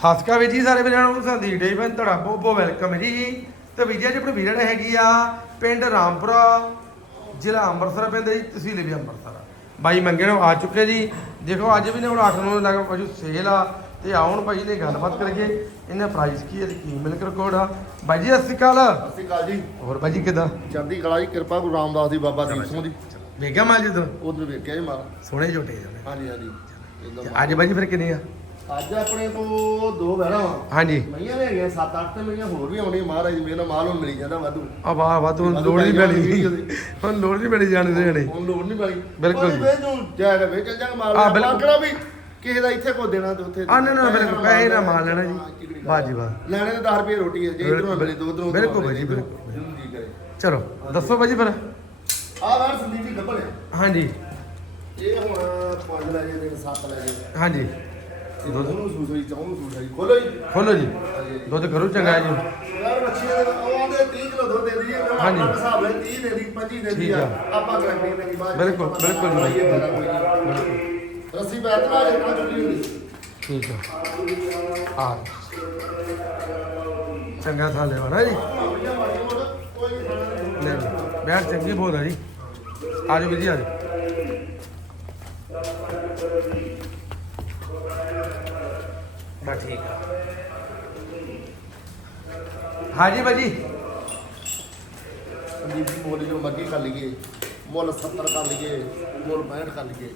ਸਤਿ ਸ਼੍ਰੀ ਅਕਾਲ ਵੀਰ ਜੀ ਸਾਰੇ ਵੀਰਾਂ ਨੂੰ ਸੰਦੀਪ ਡੇ ਬਨ ਤੁਹਾਡਾ ਬਹੁਤ ਬਹੁਤ ਵੈਲਕਮ ਜੀ। ਤੇ ਵੀਰ ਜੀ ਅੱਜ ਆਪਣੀ ਵੀਰਾਂ ਹੈਗੀ ਆ ਪਿੰਡ ਰਾਮਪੁਰਾ ਜ਼ਿਲ੍ਹਾ ਅੰਮ੍ਰਿਤਸਰ ਪੈਂਦਾ ਜੀ ਤਹਿਸੀਲ ਵੀ ਅੰਮ੍ਰਿਤਸਰ। ਬਾਈ ਮੰਗੇ ਨੂੰ ਆ ਚੁੱਕੇ ਜੀ। ਦੇਖੋ ਅੱਜ ਵੀ ਨੇ ਹੁਣ 8 ਨੂੰ ਲੱਗ ਪਸ਼ੂ ਸੇਲ ਆ ਤੇ ਆਉਣ ਭਾਈ ਨੇ ਗੱਲਬਾਤ ਕਰੀਏ। ਇਹਨਾਂ ਪ੍ਰਾਈਸ ਕੀ ਹੈ ਤੇ ਕੀ ਮਿਲਕ ਰਿਕਾਰਡ ਆ? ਬਾਈ ਜੀ ਸਤਿ ਸ਼੍ਰੀ ਅਕਾਲ। ਸਤਿ ਸ਼੍ਰੀ ਅਕਾਲ ਜੀ। ਹੋਰ ਬਾਈ ਜੀ ਕਿਦਾਂ? ਚੜ੍ਹਦੀ ਕਲਾ ਜੀ ਕਿਰਪਾ ਗੁਰੂ ਰਾਮਦਾਸ ਦੀ ਬਾਬਾ ਦੀਪ ਸਿੰਘ ਦੀ। ਵੇਖਿਆ ਮਾਲ ਜੀ ਤੂੰ ਉਧਰ ਵੇਖਿਆ ਜੀ ਮਾਲ। ਸੋਹਣੇ ਝੋਟੇ ਜਿਹੇ। ਹਾਂਜੀ ਹਾਂਜੀ। ਅੱਜ ਬਾਈ ਜੀ ਫਿਰ ਕਿੰਨੇ ਆ। ਅੱਜ ਆਪਣੇ ਕੋਲ ਦੋ ਬਹਿਣਾ ਵਾ। ਹਾਂਜੀ। ਮਈਆਂ ਲੈ ਗਈਆਂ 7-8 ਤੇ ਮਈਆਂ ਹੋਰ ਵੀ ਆਉਣੀਆਂ। ਮਹਾਰਾਜ ਮੇਰਾ ਮਾਲ ਹੁਣ ਮਿਲ ਜਾਂਦਾ ਵਾਧੂ। ਆ ਵਾਹ ਤੂੰ ਲੋੜ ਨਹੀਂ ਪੈਣੀ। ਹੁਣ ਲੋੜ ਨਹੀਂ ਪੈਣੀ ਜਾਣ ਦੇ ਜਣੇ ਹੁਣ ਲੋੜ ਨਹੀਂ ਪੈਣੀ। ਬਿਲਕੁਲ। ਜੀ। ਵੇ ਜੋ ਜਾਇਗਾ ਵੇ ਚੱਲ ਜਾਗਾ ਮਾਲ ਆਪਾਂ ਬਿਲਕੁਲ। ਵੀ ਕਿਸੇ ਦਾ ਇੱਥੇ ਕੋ ਦੇਣਾ ਤੇ ਉੱਥੇ ਆ ਨਾ ਨਾ ਬਿਲਕੁਲ। ਪੈਸੇ ਨਾ ਮਾਲ ਲੈਣਾ ਜੀ। ਵਾਹ ਜੀ ਵਾਹ। ਲੈਣੇ ਤੇ 10 ਰੁਪਏ ਰੋਟੀ ਹੈ ਜੇ ਇਧਰੋਂ ਮਿਲੇ ਦੋ ਉਧਰੋਂ ਬਿਲਕੁਲ ਭਾਈ ਜੀ, ਬਿਲਕੁਲ। ਚਲੋ ਦੱਸੋ ਬਾਈ ਜੀ ਫਿਰ। ਆ ਵਾਰ ਸੰਦੀਪ ਜੀ ਗੱਬਲ ਆ ਹਾਂਜੀ। ਇਹ ਹੁਣ 5 ਲੈ ਜੇ 7 ਲੈ ਜੇ। ਹਾਂਜੀ। ਦੁੱਧ ਚਾਹੂੰ ਖੋਲੋ ਜੀ ਖੋਲੋ ਜੀ ਦੁੱਧ ਕਰੋ ਚੰਗਾ ਜੀ ਯਾਰ ਮੱਛੀਆਂ ਦੇ ਉਹ ਆਂਦੇ 30 ਕਿਲੋ ਦੁੱਧ ਦੇ ਦਈਏ ਹਾਂਜੀ। ਆਪਾਂ ਹਿਸਾਬ ਨਾਲ 30 ਦੇ ਦੀ 25 ਦੇ ਦੀ ਠੀਕ ਆ। ਆਪਾਂ ਗਰੰਟੀ ਨਹੀਂ ਬਾਅਦ ਬਿਲਕੁਲ, ਬਿਲਕੁਲ ਜੀ। ਲੜਾਈਏ ਪੈਦਾ ਕੋਈ ਨਹੀਂ। ਰੱਸੀ ਪੈਰ ਤੇ ਲਾ ਜਿਹੜਾ ਚੁੱਲੀ ਹੁੰਦੀ ਠੀਕ ਆ ਆ ਚੰਗਾ ਥਾਂ ਲੈਵਾ ਨਾ ਜੀ ਕੋਈ ਖਾਣਾ ਲੈ ਲਓ। ਬੈਠ ਚੰਗੀ ਬਹੁਤ ਆ ਜੀ ਆ ਜਾਓ ਵੀਰ ਜੀ ਆ ਜਾਓ ਬਸ ਠੀਕ ਆ। ਹਾਂਜੀ ਬਾਜੀ ਸੰਦੀਪ ਜੀ ਮੁੱਲ ਜੋ ਮੱਗੀ ਕਰ ਲਈਏ ਮੁੱਲ 70 ਕਰ ਲਈਏ ਮੁੱਲ 65 ਕਰ ਲਈਏ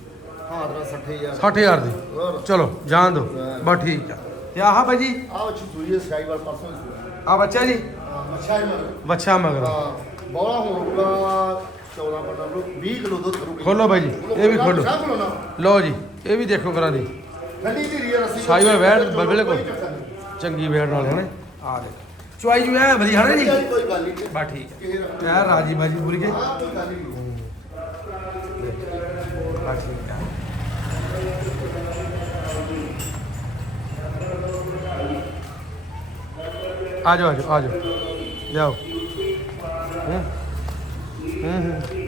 ਹਾਂ ਦਾ 60000 60000 ਦੀ। ਹੋਰ। ਚਲੋ ਜਾਣ ਦੋ। ਬਸ ਠੀਕ ਆ। ਤੇ ਆਹ ਬਾਜੀ ਆਹ ਵਿੱਚ ਸੂਈ ਸਕਾਈ ਵਾਲ ਪਰਸੋਂ ਆ ਬੱਚਾ ਜੀ? ਮੱਛਾ ਹੀ ਮਰ ਬੱਚਾ ਮਗਰ। ਹਾਂ ਬੋਲਾ ਹੋਊਗਾ 14 15 ਕਿਲੋ 20 ਕਿਲੋ ਦੁੱਧ ਕਰੂਗੀ। ਖੋਲੋ ਬਾਈ ਜੀ ਇਹ ਵੀ ਖੋਲੋ ਲਓ ਜੀ ਇਹ ਵੀ ਦੇਖੋ ਕਰਾਂ ਦੀ। ਠੰਡੀ ਧੀਰੀ ਆ ਰੱਸੀ ਸ਼ਾਹੀ ਵਾਲ ਵੈੜ ਬਿਲਕੁਲ। ਚੰਗੀ ਵੇੜ ਨਾਲ ਹੈ ਆ ਦੇ ਚੁਆਈ ਜੂ ਐ ਵਧੀਆ ਹੈ ਜੀ? ਕੋਈ ਗੱਲ ਨਹੀਂ। ਬਾ ਠੀਕ। ਦਾ ਐ ਰਾਜੀ ਬਾਜੀ ਪੂਰੀ ਕੇ। ਹਾਂ ਕੋਈ ਗੱਲ ਨਹੀਂ। ਬਾ ਠੀਕ ਆ। ਆ ਜਾਓ ਆ ਜਾਓ ਆ ਜਾਓ। ਲਿਆਓ। ਹੂੰ ਹੂੰ।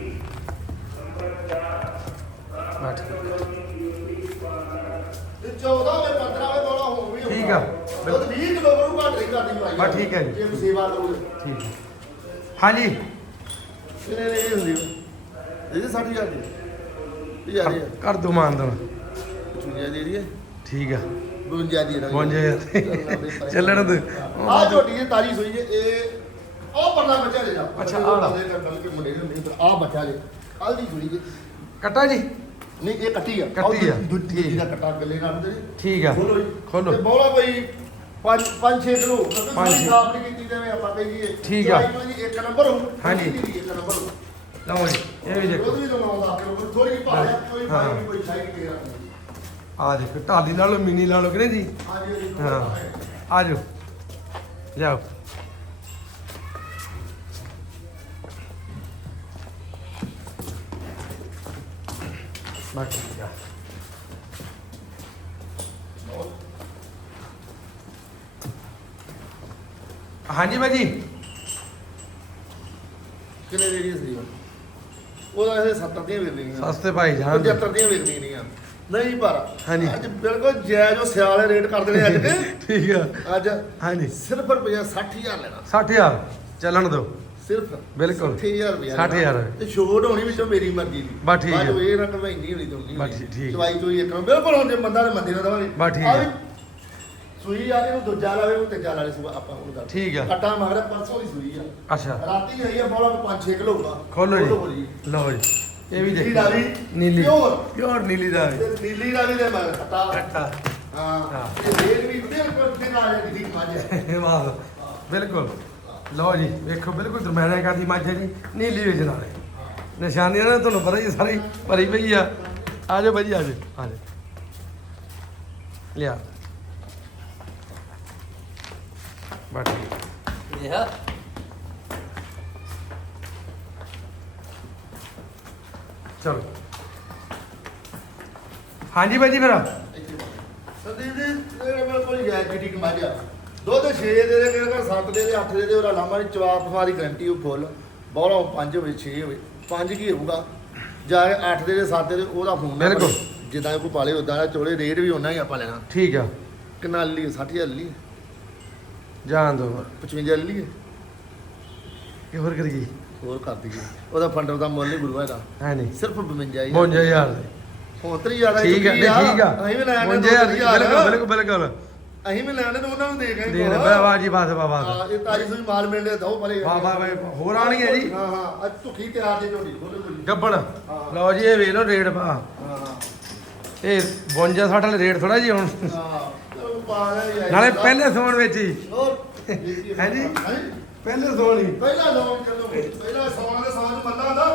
ਬਸ ਠੀਕ ਹੈ ਜੀ। ਜੇ ਕੋਈ ਸੇਵਾ ਕਰੋਗੇ। ਠੀਕ ਹੈ। ਹਾਂਜੀ। ਕਿੰਨੇ ਨੇ ਇਹ ਹੁੰਦੀ ਇਹਦੇ 60000 ਦੀ ਇਹ ਯਾਰ ਇਹ ਕਰ ਦੋ ਮਾਨਦਨ। ਚੁੰਗਿਆ ਦੇ ਰਹੀ ਹੈ। ਠੀਕ ਆ 52 ਦੀ ਨਾ 52 ਚੱਲਣ ਦੇ। ਆ ਝੋਟੀ ਇਹ ਤਾਜੀ ਸੋਈ ਜੇ ਇਹ ਉਹ ਪਰਲਾ ਬੱਚਾ ਲੈ ਜਾ। ਅੱਛਾ, ਆਹ ਲਾ। ਕੱਲ ਕੇ ਮੁੰਡੇ ਨੂੰ ਨਹੀਂ ਆ ਬੱਚਾ ਜੇ ਕੱਲ ਦੀ ਸੋਈ ਜੇ ਕੱਟਾ ਜੀ। ਨਹੀਂ ਇਹ ਕੱਟੀ ਆ। ਕੱਟੀ ਆ, ਦੂਜੀ। ਦਾ ਕੱਟਾ ਗੱਲੇ ਨਾਲ ਹੁੰਦੇ ਨੇ। ਠੀਕ ਆ। ਖੋਲੋ ਜੀ। ਖੋਲੋ। ਤੇ ਬੋਲਾ ਕੋਈ 5 5 6 ਕਿਲੋ ਪੰਜ ਪੰਜ ਛੇ। ਸਾਫ਼ ਨਹੀਂ ਕੀਤੀ ਜਿਵੇਂ ਆਪਾਂ ਕਹੀਏ। ਠੀਕ ਆ। ਜੀ ਇੱਕ ਨੰਬਰ ਹੋ ਹਾਂਜੀ। ਇੱਕ ਨੰਬਰ ਹੋ ਲਓ ਜੀ ਇਹ ਵੀ ਦੇਖੋ। ਉਹਦੀ ਵੀ ਲਗਾਉਂਦਾ ਕਿ ਥੋੜੀ ਜਿਹੀ ਭਾਇਆ ਕੋਈ ਹਾਂ। ਭਾਈ ਨਹੀਂ ਕੋਈ ਸਾਈਡ ਕੇ ਰੱਖਦੀ ਆ ਦੇਖੋ ਢਾਲੀ ਨਾਲੋਂ ਮਿਨੀ ਲਾ ਲਓ ਕਿ ਨਹੀਂ ਜੀ? ਹਾਂਜੀ ਹਾਂਜੀ ਹਾਂ। ਆ ਜਾਓ। ਲਿਆਓ ਬਸ ਠੀਕ ਆ। ਹਾਂਜੀ ਬਾਜੀ ਕਿੰਨੇ ਦੇ ਰਹੀ ਸੀ ਉਹਦਾ ਇਹ 70 ਦੀਆਂ ਵੇਚਣੀਆਂ ਸਸਤੇ ਭਾਈ ਜਾਨ ਦੇ। 75 ਦੀਆਂ ਵੇਚਣੀਆਂ ਨਹੀਂ ਪਰ ਹਾਂਜੀ। ਅੱਜ ਬਿਲਕੁਲ ਜਾਇਜ਼ ਉਹ ਸਿਆਲੇ ਰੇਟ ਕਰਦੇ ਨੇ ਅੱਜ ਕੇ ਠੀਕ ਆ। ਅੱਜ ਹਾਂਜੀ। ਸਿਰਫ ਰੁਪਇਆ 60000 ਲੈਣਾ। 60000 ਚੱਲਣ ਦਿਓ। ਸਿਰਫ ਬਿਲਕੁਲ। 60000 ਰੁਪਇਆ 60,000 ਤੇ ਛੋਟ ਹੋਣੀ ਵਿੱਚੋਂ ਮੇਰੀ ਮਰਜ਼ੀ ਦੀ। ਬਸ ਠੀਕ ਬਾਅਦ ਹੈ। ਚੋਂ ਇਹ ਨਾ ਕਮਾਈਂਦੀ ਹੋਣੀ ਦੋਨੀ ਬਸ ਠੀਕ। ਚਵਾਈ ਚੋਈ ਇੱਕ ਬਿਲਕੁਲ ਹੁਣ ਜੇ ਬੰਦਾ ਨੇ ਮੰਦੀ ਨਾ ਦਵਾਂਗੇ। ਬਸ ਠੀਕ ਆਹ ਹੈ। ਵੀ ਸੂਈ ਆ ਇਹਨੂੰ ਦੂਜਾ ਲਾਵੇ ਉਹ ਤੀਜਾ ਲਾਵੇ ਸੂਆ ਆਪਾਂ ਹੁਣ ਗੱਲ ਠੀਕ ਆ। ਕੱਟਾ ਮਗਰ ਪਰਸੋਂ ਦੀ ਸੂਈ ਆ। ਅੱਛਾ। ਰਾਤੀ ਹੋਈ ਆ ਬੋਲਾ 5-6 ਕਿਲੋ ਹੋਊਗਾ। ਖੋਲੋ ਜੀ। ਲਓ ਜੀ। ਇਹ ਵੀ ਨੀਲੀ ਦੇਖੋ। ਰਾਵੀ, ਨੀਲੀ। pure। ਪਿਓਰ ਨੀਲੀ ਦਾ। ਤੇ ਨੀਲੀ ਰਾਵੀ ਦੇ ਮਗਰ ਕੱਟਾ ਕੱਟਾ ਹਾਂ ਹਾਂ। ਇਹ ਰੇਟ ਵੀ ਬਿਲਕੁਲ ਤੇ ਨਾਲ ਦੀ ਮੱਝ ਹੈ ਵਾਹ। ਬਿਲਕੁਲ। ਲਓ ਜੀ ਵੇਖੋ ਬਿਲਕੁਲ ਦਰਮਿਆਨਾ ਕਰਦੀ ਮੱਝ ਹੈ ਜੀ ਨੀਲੀ ਵੇਚਣ ਵਾਲੇ ਨਿਸ਼ਾਨੀਆਂ ਨਾਲ ਤੁਹਾਨੂੰ ਪਤਾ ਹੀ ਸਾਰੀ ਭਰੀ ਪਈ ਆ। ਆ ਜਾਓ ਭਾਜੀ ਆ ਜਾਓ। ਆ ਜਾਓ। ਲਿਆ। ਠੀਕ। ਇਹ ਚਲੋ। ਹਾਂਜੀ ਭਾਜੀ ਫਿਰ। ਸੰਦੀਪ ਜੀ ਇਹ ਮੇਰੇ ਕੋਲ ਗਿਆ ਜੀਟੀ ਕਮਾਜਾ ਦੁੱਧ 6 ਦੇ ਦੇ ਕਿਹੜਾ 7 ਦੇ ਦੇ 8 ਦੇ ਦੇ ਉਹਦਾ ਲਾਮਾ ਨਹੀਂ ਚਵਾਪ ਫਾਰੀ ਗਰੰਟੀ ਉਹ ਫੁੱਲ ਬੋਲਾ 5 ਹੋਵੇ 6 ਹੋਵੇ 5 ਕੀ ਹੋਊਗਾ? ਜਾ ਕੇ 8 ਦੇ ਦੇ 7 ਦੇ ਦੇ ਉਹਦਾ ਫੋਨ ਬਿਲਕੁਲ। ਜਿੱਦਾਂ ਕੋਈ ਪਾਲੇ ਉਦਾਂ ਦਾ ਚੋਲੇ ਰੇਟ ਵੀ ਉਹਨਾਂ ਹੀ ਆਪਾਂ ਲੈਣਾ। ਠੀਕ ਆ। ਕਿੰਨਾ ਲਈ 60000 ਲੈ ਲਈ ਜਾਣ ਦੋ 55 ਲੈ ਲਈ ਕੀ ਹੋਰ ਕਰ ਗਈ। ਹੋਰ ਕਰ ਦਈਏ। ਉਹਦਾ ਫੰਡਰ ਦਾ ਮੁੱਲ ਹੀ ਗੁਰੂ ਹੈਗਾ ਹੈ ਨਹੀਂ। ਸਿਰਫ 52000 55000 ਦੇ। ਹੁਣ ਤਰੀ ਜ਼ਿਆਦਾ ਠੀਕ ਹੈ ਨਹੀਂ ਠੀਕ ਆ। ਅਸੀਂ ਵੀ ਲੈਣੇ 55000 ਬਿਲਕੁਲ ਬਿਲਕੁਲ ਬਿਲਕੁਲ। ਅਸੀਂ ਵੀ ਲੈਣੇ ਤੇ ਉਹਨਾਂ ਨੂੰ ਦੇ ਗਏ ਦੇ ਦੇ ਵਾਹ ਜੀ ਵਾਹ ਬਾਤ ਹਾਂ ਇਹ ਤਾਜੀ ਸੂਈ ਮਾਲ ਮਿਲਦੇ ਦੋ ਭਲੇ ਵਾਹ ਵਾਹ ਵਾਹ ਹੋਰ ਆਣੀ ਹੈ ਜੀ? ਹਾਂ ਹਾਂ ਅੱਜ ਧੁੱਖੀ ਤਿਆਰ ਦੀ ਕੋਈ। ਗੱਬਣ। ਲਓ ਜੀ ਇਹ ਵੇਖ ਲਓ ਰੇਟ ਹਾਂ ਇਹ 52 60 ਵਾਲੇ ਰੇਟ ਥੋੜਾ ਜੀ ਹੁਣ। ਨਾਲੇ ਪਹਿਲੇ ਸੌਣ ਵਿੱਚ ਹੀ। ਹੋਰ ਹੈਂ ਜੀ? ਪਹਿਲੇ ਸੌਣ ਹੀ ਪਹਿਲਾ ਲੋਨ ਚਲੋ। ਪਹਿਲਾ ਸੌਣ ਦੇ ਸੌਣ ਨੂੰ ਮੰਦਾ ਹੁੰਦਾ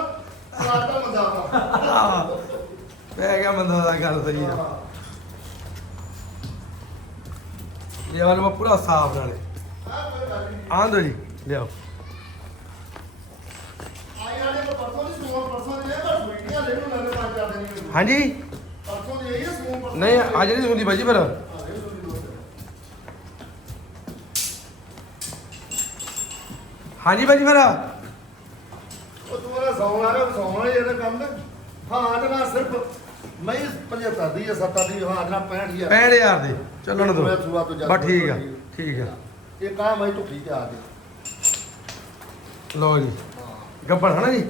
ਸਾਡਾ ਮੰਦਾ ਹੁੰਦਾ ਪੈ ਗਿਆ ਬੰਦਾ ਦਾ ਗੱਲ ਸਹੀ ਆ। ਇਹ ਵਾਲਾ ਪੂਰਾ ਸਾਫ਼ ਨਾਲੇ ਆਂਦੋ ਜੀ ਲਿਆਓ। ਹਾਂਜੀ। ਪਰਸੋਂ ਦੀ ਇਹ ਪਰਸੋਂ ਨਹੀਂ ਅੱਜ ਨਹੀਂ ਹੁੰਦੀ ਬਾਜੀ ਫਿਰ। ਹਾਂਜੀ ਬਾਜੀ ਫਿਰ। ਉਹ ਤੂੰ ਮੇਰਾ ਸੌਣ ਆ ਰਿਹਾ ਸੌਣ ਵਾਲੇ ਜਿਹੜਾ ਕੰਮ ਨਾ ਹਾਂ ਨਾ ਸਿਰਫ ਮੈਂ 75 ਦੀ ਜਾਂ 70 ਦੀ ਹਾਂ ਨਾ 65000 65000 ਦੇ ਚੱਲੋ ਨਾ ਦੋ ਬਸ ਠੀਕ ਆ ਠੀਕ ਆ। ਇਹ ਕਾ ਮੈਂ ਧੁੱਖੀ ਤੇ ਆ ਗਈ ਲਓ ਜੀ। ਗੱਬੜ ਹਨਾ ਜੀ?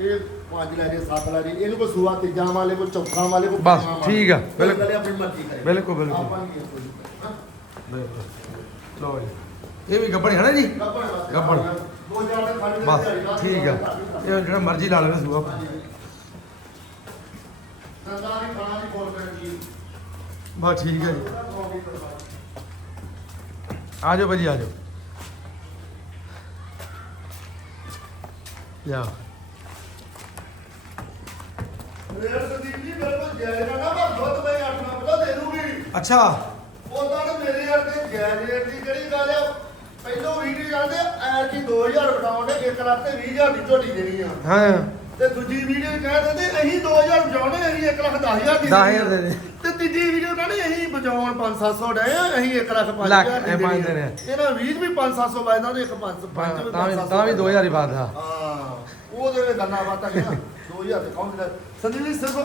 ਇਹ ਪੰਜ ਲੈ ਜੇ ਸੱਤ ਲੈ ਜੇ ਇਹਨੂੰ ਕੋਈ ਸੂਆ ਤੀਜਾ ਵਾਲੇ ਕੋਈ ਚੌਥਾ ਵਾਲੇ ਕੋਈ ਬਸ, ਠੀਕ ਆ। ਬਿਲਕੁਲ। ਇਹ ਆਪਣੀ ਮਰਜ਼ੀ ਕਰੇ। ਬਿਲਕੁਲ, ਬਿਲਕੁਲ। ਆਪਾਂ ਨਹੀਂ ਇਹ ਕੋਈ ਹਾਂ। ਬਿਲਕੁਲ। ਲਓ ਜੀ। ਇਹ ਵੀ ਗੱਬੜ ਹੈ ਨਾ ਜੀ? ਗੱਬੜ ਬਸ ਠੀਕ ਆ। ਇਹ ਜਿਹੜਾ ਮਰਜ਼ੀ ਲਾ ਲਵੇ ਸੂਆ। ਸਰਦਾਰ ਖਾਣਾ ਦੀ ਕੋਲ ਕਰਨ ਬਸ ਠੀਕ ਹੈ ਜੀ। ਆ ਜਾਓ ਭਾਜੀ ਆ ਜਾਓ। ਲਿਆ। ਰੇਟ ਸੰਦੀਪ ਜੀ ਬਿਲਕੁਲ ਜਾਇਜ਼ ਨਾ ਪਰ ਦੁੱਧ ਮੈਂ 8 ਨਾ ਪਤਾ ਦੇ ਦੂੰਗੀ। ਅੱਛਾ। ਉਹਦਾ ਤਾਂ ਮੇਰੇ ਯਾਰ ਤੇ ਜਾਇਜ਼ ਰੇਟ ਦੀ ਕਿਹੜੀ ਗੱਲ ਆ ਪਹਿਲੋਂ ਵੀਡੀਓ ਜਾਂਦੇ ਐ ਕਿ 2000 ਬਟਾਉਣ ਦੇ 1 ਲੱਖ ਤੇ 20000 ਦੀ ਝੋਟੀ ਦੇਣੀ ਆ। ਹਾਂ। ਤੇ ਦੂਜੀ ਵੀਡੀਓ ਕਹਿ ਦਿੰਦੇ ਅਸੀਂ 2000 ਬਚਾਉਣੇ ਅਸੀਂ 1 ਲੱਖ 10000 ਦੀ ਦਸ ਹਜ਼ਾਰ ਦੇ ਦੇ। ਤੇ ਤੀਜੀ ਵੀਡੀਓ ਕਹਿੰਦੇ ਅਸੀਂ ਬਚਾਉਣ 5-700 ਡਏ ਆ ਅਸੀਂ 1 ਲੱਖ 5000 ਲੱਖ, ਦੀ ਦੇਣੀ ਆ। ਇਹਨਾਂ 20 ਵੀ 5-700 ਵੱਜਦਾ ਤੇ ਇੱਕ 5 ਤਾਂ ਵੀ ਤਾਂ ਵੀ 2000 ਹੀ ਬਾਤ ਆ ਹਾਂ ਉਹ ਜਿਹੜੇ ਗੱਲਾਂ ਬਾਤਾਂ ਨੇ 2000 ਤੇ ਕੌਣ ਦਿੰਦਾ? ਸੰਦੀਪ ਜੀ ਸਿਰਫ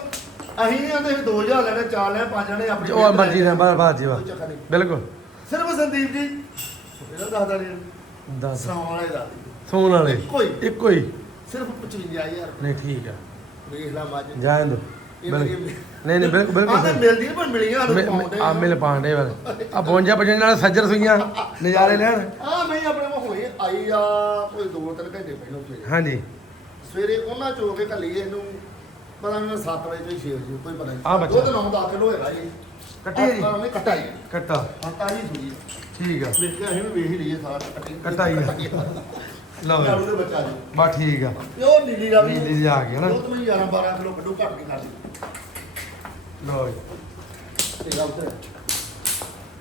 ਅਸੀਂ ਆਂਦੇ 2000 ਲੈਣੇ ਚਾਰ ਲੈਣੇ ਪੰਜ ਲੈਣੇ ਆਪਣੀ ਉਹ ਮਰਜ਼ੀ ਨਾਲ ਬਾਤ ਬਾਤ ਜੀ ਵਾ ਕੋਈ ਚੱਕਰ ਨਹੀਂ। ਬਿਲਕੁਲ। ਸਿਰਫ ਸੰਦੀਪ ਜੀ ਇਹਦਾ ਦੱਸਦਾ ਨਹੀਂ ਦੱਸ ਸੌਣ ਵਾਲੇ ਦਾ। ਸੋਨ ਵਾਲੇ? ਇੱਕੋ ਹੀ। ਇੱਕੋ ਹੀ? ਸਿਰਫ 55000 ਨਹੀਂ ਠੀਕ ਆ। ਵੇਖ ਲਾ ਮੱਝ ਜਾਣ ਦੋ ਇਹਨਾਂ ਦੀ- ਨਹੀਂ ਨਹੀਂ ਬਿਲਕੁਲ ਬਿਲਕੁਲ ਆਹ ਤਾਂ ਸਹੀ। ਮਿਲਦੀ ਨੀ, ਪਰ ਮਿਲੀਆਂ ਸਾਨੂੰ ਪਾਉਂਦੇ ਆ। ਮਿਲ ਪਾਂਡੇ ਵਾਲੇ। ਆ 52 55 ਨਾਲ ਸੱਜਰ ਸੁਈਆਂ ਨਜ਼ਾਰੇ ਲੈਣ। ਆ ਮੈਂ ਆਪਣੇ ਕੋਲ ਹੋਈ ਆਈ ਆ ਕੋਈ 2-3 ਘੰਟੇ ਪਹਿਲਾਂ ਸਵੇਰੇ ਹਾਂਜੀ। ਸਵੇਰੇ ਉਹਨਾਂ ਚੋ ਕੇ ਘੱਲੀ ਇਹਨੂੰ ਪਤਾ ਨਹੀਂ 7 ਵਜੇ ਤੋਂ 6 ਵਜੇ ਕੋਈ ਪਤਾ ਆਹ ਨਹੀਂ ਬੱਚਾ। ਦੁੱਧ 9 10 ਕਿਲੋ ਹੈਗਾ ਜੀ ਕੱਟੀ ਹੈ ਜੀ? ਆਹ, ਨਹੀਂ ਕੱਟਾ ਜੀ ਕੱਟਾ। ਹਾਂ ਤਾਜੀ ਸੂਈ ਠੀਕ ਆ। ਵੇਖਿਆ ਅਸੀਂ ਵੀ ਵੇਖ ਹੀ ਲਈਏ ਸਾਰਾ। ਕੱਟੀ ਕੱਟਾ ਹੀ ਆ। ਲਓ ਜੀ। ਦੇ ਬੱਚਾ ਜੀ। ਬਾ ਠੀਕ ਆ। ਪਿਓਰ ਨੀਲੀ ਦਾ ਵੀ ਨੀਲੀ ਜਿਹੀ ਆ ਗਈ ਹੈ ਨਾ। ਦੁੱਧ ਮੈਂ 11 12 ਕਿਲੋ ਕੱਢੂ ਘੱਟ ਨਹੀਂ ਕਰਦੀ ਲਓ ਜੀ। ਤੇ ਗੱਲ ਤੇ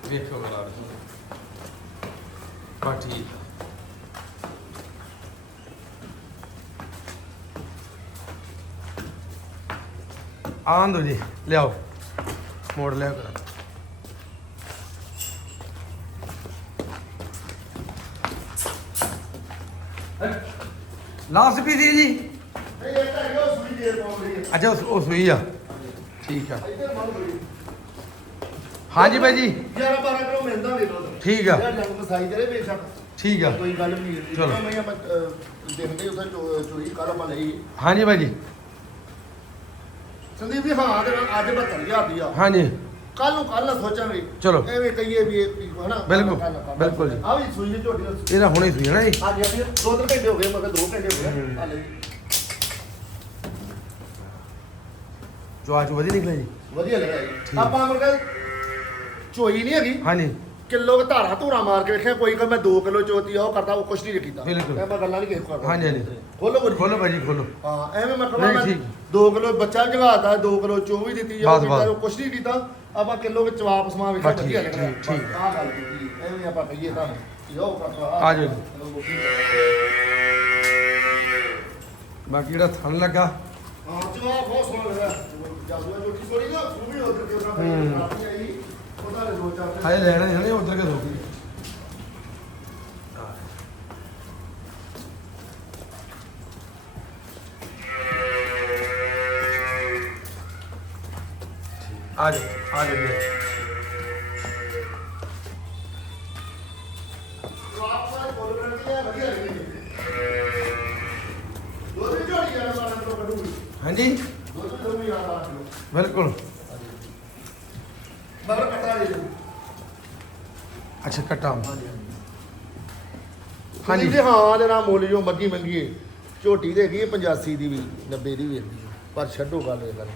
ਵੇਖੋ ਬਲਾ ਬਾ ਠੀਕ ਆਨ ਦੋ ਜੀ ਲਿਆਓ। ਮੋੜ ਲਿਆ ਕਰ। ਲਾਸਟ ਪੀਸ ਜੀ। ਨਹੀਂ ਇਹ ਤਾਂ ਇਹੋ ਸੂਈ ਦੇਰ ਪਾਉਂਦੀ ਹੈ ਅੱਛਾ ਉਹ ਉਹ ਸੂਈ ਆ। ਠੀਕ ਆ। ਇੱਧਰ ਲਓ ਜੀ। ਹਾਂਜੀ ਭਾਈ ਜੀ। 11 12 ਕਿਲੋ ਮਿਲਦਾ ਵੀ ਦੁੱਧ ਠੀਕ ਆ। ਜੰਗ ਮਸਾਈ ਕਰੇ ਬੇਸ਼ੱਕ। ਠੀਕ ਆ। ਕੋਈ ਗੱਲ ਨਹੀਂ ਚਲੋ। ਮੈਂ ਆਪਾਂ ਅਹ, ਦੇਖਦੇ ਉਧਰ ਚੋਰੀ ਕੱਲ ਆਪਾਂ ਲਈ। ਹਾਂਜੀ ਭਾਈ ਜੀ। ਸੰਦੀਪ ਜੀ ਹਾਂ ਤੇ ਅੱਜ 72000 ਦੀ ਆ। ਹਾਂਜੀ। ਕੱਲ ਨੂੰ ਕੱਲ ਨਾ ਸੋਚਾਂਗੇ। ਚਲੋ। ਐਵੇਂ ਕਹੀਏ ਵੀ ਇਹ ਹਨਾ ਬਿਲਕੁਲ, ਬਿਲਕੁਲ ਜੀ। ਆ ਵੀ ਸੂਈ ਝੋਟੀ ਇਹਦਾ ਹੁਣੇ ਸੂਈ ਹੈ ਨਾ ਜੀ ਹਾਂਜੀ ਹਾਂਜੀ ਦੋ ਤਿੰਨ ਘੰਟੇ ਹੋ ਗਏ ਮਗਰ ਦੋ ਘੰਟੇ ਹੋ ਗਏ। ਆ ਲਈ ਚੁਆਚ ਵਧੀ ਨਿਕਲੇ ਜੀ। ਵਧੀਆ ਲੱਗਾ ਜੀ। ਆਪਾਂ ਅਮਰ ਚੋਈ ਨਹੀਂ ਹੈਗੀ। ਹਾਂਜੀ। ਕਿਲੋ ਕੁ ਧਾਰਾ ਧੂਰਾ ਮਾਰ ਕੇ ਵੇਖਿਆ ਕੋਈ ਕਿ ਮੈਂ 2 ਕਿਲੋ ਚੋਤੀ ਆ ਉਹ ਕਰਦਾ ਉਹ ਕੁਛ ਨਹੀਂ ਕੀਤਾ। ਮੈਂ ਗੱਲਾਂ ਨਹੀਂ ਕਿਸੇ ਕਰਦਾ। ਹਾਂਜੀ, ਹਾਂਜੀ। ਖੋਲੋ ਗੁਰੂ ਖੋਲੋ ਭਾਈ ਜੀ ਖੋਲੋ। ਹਾਂ ਐਵੇਂ ਮੈਂ ਕਹਾਂ ਮੈਂ ਠੀਕ। 2 ਕਿਲੋ ਬੱਚਾ ਜਗਾਤਾ 2 ਕਿਲੋ ਚੋ ਵੀ ਦਿੱਤੀ ਬਸ, ਬਸ। ਉਹ ਕੁਛ ਨਹੀਂ ਕੀਤਾ। ਆਪਾਂ ਕਿਲੋ ਵਿੱਚ ਸਮਾ ਵੇਖਿਆ ਬਸ, ਠੀਕ, ਵਧੀਆ ਠੀਕ, ਠੀਕ। ਆਹ ਗੱਲ ਕੀਤੀ। ਐਵੇਂ ਆਪਾਂ ਕਹੀਏ ਤਾਂ ਯੋ ਕਰਦਾ ਆ ਜਾਓ। ਬਾਕੀ ਜਿਹੜਾ ਥਣ ਲੱਗਾ। ਹਾਂ ਜਵਾਬ ਬਹੁਤ ਸੋਹਣਾ ਲੱਗਾ। ਜਾਦੂਆ ਜੋਟੀ ਸੋੜੀ ਨਾ ਉਹ ਵੀ ਉਧਰ ਕੇ ਉਹਨਾਂ ਆਪਣੀ ਆਈ ਉਹਦਾ ਦੋ ਚਾਰ ਲੈਣਾ ਨਹੀਂ ਹਣੇ ਉਧਰ ਕੇ ਦੋਗੀ ਆ ਜਾ ਆ ਜਾ। ਹਾਂਜੀ? ਬਿਲਕੁਲ। ਮਗਰ ਕਟਾ ਦੇ ਅੱਛਾ, ਕਟਾ। ਹਾਂਜੀ। ਤੇ ਹਾਂ ਦੇ ਨਾਲ ਮੋਲੀ ਜੋ ਮੱਗੀ ਮੰਗੀਏ ਝੋਟੀ ਦੇ ਹੈਗੀ 85 ਦੀ ਵੀ 90 ਦੀ ਵੀ ਪਰ ਛੱਡੋ ਗੱਲ ਇਹ ਗੱਲ।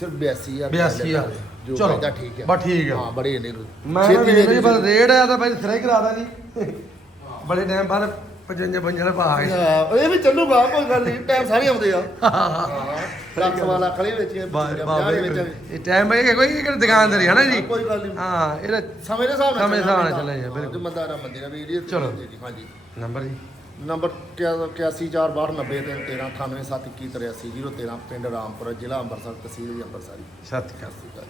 ਸਿਰਫ 82000 82000 ਜੋ ਚਲੋ, ਕਹਿੰਦਾ ਠੀਕ ਹੈ। ਬਸ ਠੀਕ ਹੈ। ਹਾਂ ਬੜੇ ਨੇ ਮੈਂ ਵੇਖ ਲਈ ਪਰ ਰੇਡ ਆ ਤਾਂ ਭਾਈ ਸਿਰਾ ਕਰਾ ਦਾਂ ਜੀ ਬੜੇ ਟਾਈਮ ਬਾਅਦ 55 55 ਪਾ ਆ ਗਏ ਹਾਂ ਇਹ ਵੀ ਚੱਲੂਗਾ ਕੋਈ ਗੱਲ ਨਹੀਂ ਟਾਈਮ ਸਾਰੇ ਆਉਂਦੇ ਆ। ਲੱਖ ਵਾਲੇ ਵਿੱਚ ਬਾਬੇ ਇਹ ਟਾਈਮ ਇਹ ਕੋਈ ਕਿਹੜੀ ਦੁਕਾਨਦਾਰੀ ਹੈ ਨਾ ਜੀ? ਕੋਈ ਗੱਲ ਨਹੀਂ। ਹਾਂ ਇਹਦਾ ਸਮੇਂ ਦੇ ਹਿਸਾਬ ਨਾਲ ਸਮੇਂ ਦੇ ਹਿਸਾਬ ਨਾਲ ਚੱਲਿਆ ਜੀ, ਬਿਲਕੁਲ। ਬੰਦਾ ਨਾ ਮੰਦੀ ਨਾ ਵੀਡੀਓ ਚਲੋ। ਹਾਂਜੀ। ਨੰਬਰ ਜੀ। ਨੰਬਰ 814690139721 83713 ਪਿੰਡ ਰਾਮਪੁਰ ਜ਼ਿਲ੍ਹਾ ਅੰਮ੍ਰਿਤਸਰ ਤਹਿਸੀਲ ਅੰਮ੍ਰਿਤਸਰ। ਸਤਿ ਸ਼੍ਰੀ ਅਕਾਲ।